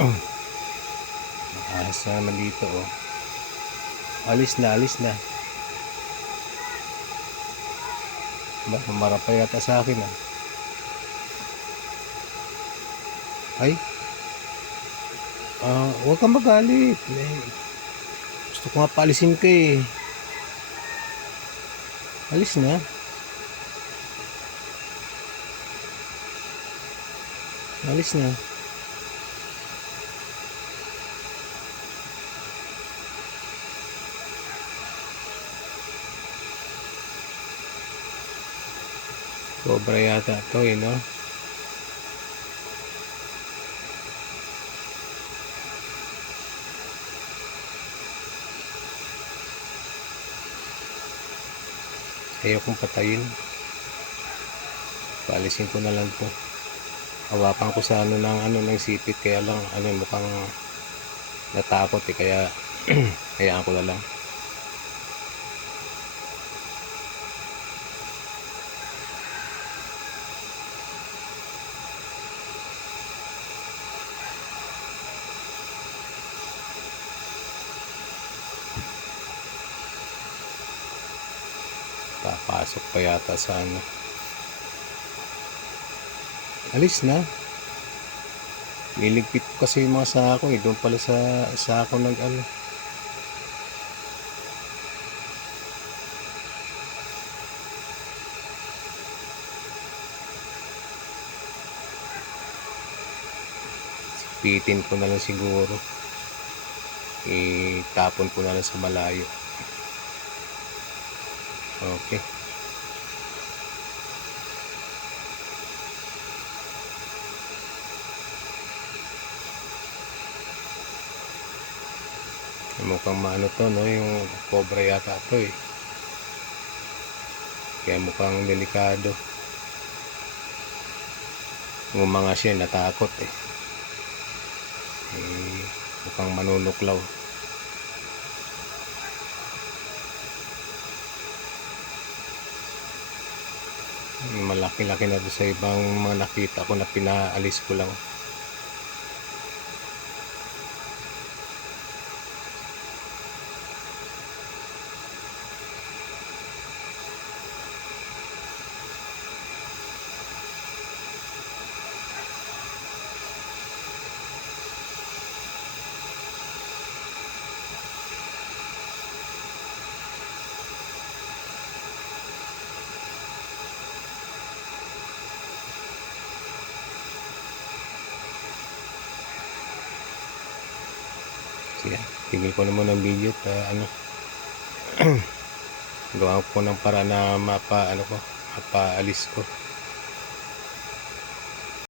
Ahas na naman dito, oh. Alis na, alis na. Marap pa yata sa akin, ah. Ay, huwag kang magalit. Gusto ko nga paalisin ka eh. Alis na. Alis na. Cobra yata to eh, no? Ayaw kong patayin. Paalisin ko na lang to. Hawakan ko sa ng sipit, kaya lang mukhang natakot eh, kaya hayaan ko na lang. Papasok pa yata sa Alis na. Niligpit ko kasi yung mga sako eh. Doon pala sa sako sipitin ko na lang siguro. Itapon ko na lang sa malayo. Okay. Mukhang maano to, no? Yung cobra yata to eh. Kaya mukhang delikado. Yung mga siya natakot eh. Mukhang manunuklaw. Malaki-laki na doon sa ibang mga nakita ko na pinaalis ko lang. Sige, tingin ko naman ng video at gawa ko ng para na mapaalis ko.